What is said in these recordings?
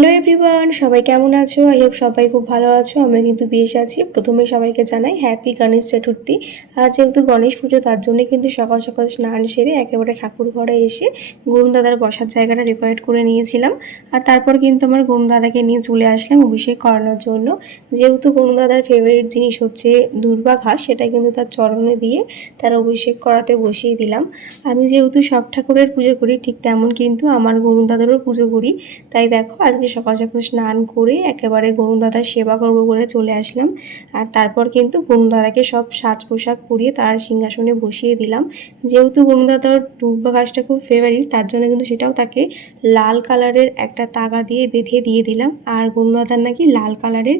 Hello everyone, সবাই কেমন আছো? আই হোপ সবাই খুব ভালো আছো। আমরা কিন্তু বেশ আছি। প্রথমে সবাইকে জানাই হ্যাপি গণেশ চতুর্থী। আজ যেহেতু গণেশ পুজো, তার জন্য কিন্তু সকাল সকাল স্নান সেরে একেবারে ঠাকুর ঘরে এসে গরুন দাদার বসার জায়গাটা ডেকোরেট করে নিয়েছিলাম। আর তারপর কিন্তু আমার গরুন দাদাকে নিয়ে চলে আসলাম অভিষেক করানোর জন্য। যেহেতু গরুন দাদার ফেভারিট জিনিস হচ্ছে দুর্বা ঘাস, সেটা কিন্তু তার চরণে দিয়ে তার অভিষেক করাতে বসিয়ে দিলাম। আমি যেহেতু সব ঠাকুরের পুজো করি, ঠিক তেমন কিন্তু আমার গরুন দাদারও পুজো করি। তাই দেখো আজকে সকাল সকাল স্নান করে একেবারে গরুন দাদার সেবা করবো বলে চলে আসলাম। আর তারপর কিন্তু গরুন দাদাকে সব সাজ পোশাক পরিয়ে তার সিংহাসনে বসিয়ে দিলাম। যেহেতু গরুন দাদার দুর্বা ঘাসটা খুব ফেভারিট, তার জন্য কিন্তু সেটাও তাকে লাল কালারের একটা তাগা দিয়ে বেঁধে দিয়ে দিলাম। আর গরুন দাদার নাকি লাল কালারের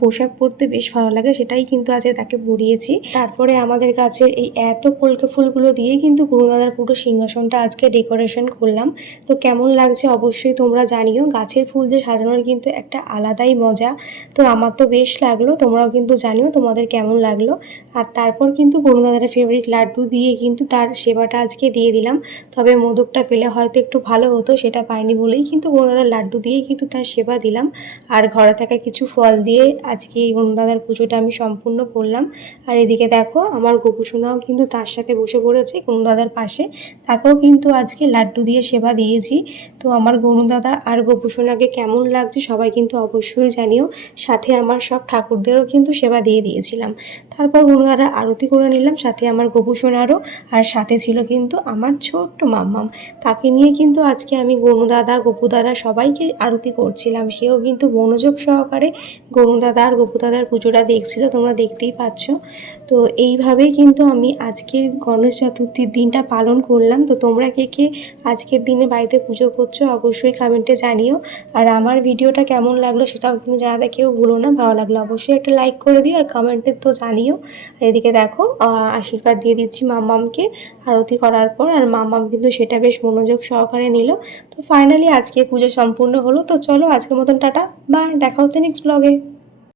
পোশাক পরতে বেশ ভালো লাগে, সেটাই কিন্তু আজকে তাকে পরিয়েছি। তারপরে আমাদের কাছে এই এত কলকে ফুলগুলো দিয়ে কিন্তু গরুন দাদার পুরো সিংহাসনটা আজকে ডেকোরেশন করলাম। তো কেমন লাগছে অবশ্যই তোমরা জানিও। গাছের ফুল দিয়ে সাজানোর কিন্তু একটা আলাদাই মজা। তো আমার তো বেশ লাগলো, তোমরাও কিন্তু জানিও তোমাদের কেমন লাগলো। আর তারপর কিন্তু গরুন দাদার ফেভারিট লাড্ডু দিয়ে কিন্তু তার সেবাটা আজকে দিয়ে দিলাম। তবে মোদকটা পেলে হয়তো একটু ভালো হতো, সেটা পাইনি বলেই কিন্তু গরুন দাদার লাড্ডু দিয়েই কিন্তু তার সেবা দিলাম। আর ঘরে থাকা কিছু ফল দিয়ে আজকে এই গরুন দাদার পুজোটা আমি সম্পূর্ণ করলাম। আর এদিকে দেখো আমার গোপুসোনাও কিন্তু তার সাথে বসে পড়েছে গরুন দাদার পাশে। তাকেও কিন্তু আজকে লাড্ডু দিয়ে সেবা দিয়েছি। তো আমার গরুন দাদা আর গোপুসোনাকে কেমন লাগছে সবাই কিন্তু অবশ্যই জানিও। সাথে আমার সব ঠাকুরদেরও কিন্তু সেবা দিয়ে দিয়েছিলাম। তারপর গরুন দাদা আরতি করে নিলাম, সাথে আমার গোপুসোনারও। আর সাথে ছিল কিন্তু আমার ছোট্ট মাম্মাম। তাকে নিয়ে কিন্তু আজকে আমি গরুন দাদা, গপু দাদা সবাইকে আরতি করছিলাম। সেও কিন্তু মনোযোগ সহকারে গরুন দাদা আর গপু দাদার পুজোটা দেখছিল, তোমরা দেখতেই পাচ্ছ। তো এইভাবেই কিন্তু আমি আজকে গণেশ চতুর্থীর দিনটা পালন করলাম। তো তোমরা কে কে আজকের দিনে বাড়িতে পুজো করছো অবশ্যই কমেন্টে জানিও। আর আমার ভিডিওটা কেমন লাগলো সেটাও কিন্তু জানাতে কেউ ভুলো না। ভালো লাগলো অবশ্যই একটা লাইক করে দিও আর কমেন্টে তো জানিও। আর এদিকে দেখো আশীর্বাদ দিয়ে দিচ্ছি মাম্মামকে আরতি করার পর। আর মাম্মাম কিন্তু সেটা বেশ মনোযোগ সহকারে নিল। তো ফাইনালি আজকে পুজো সম্পূর্ণ হলো। তো চলো আজকের মতন টাটা, বাই, দেখা হচ্ছে নেক্সট ব্লগে।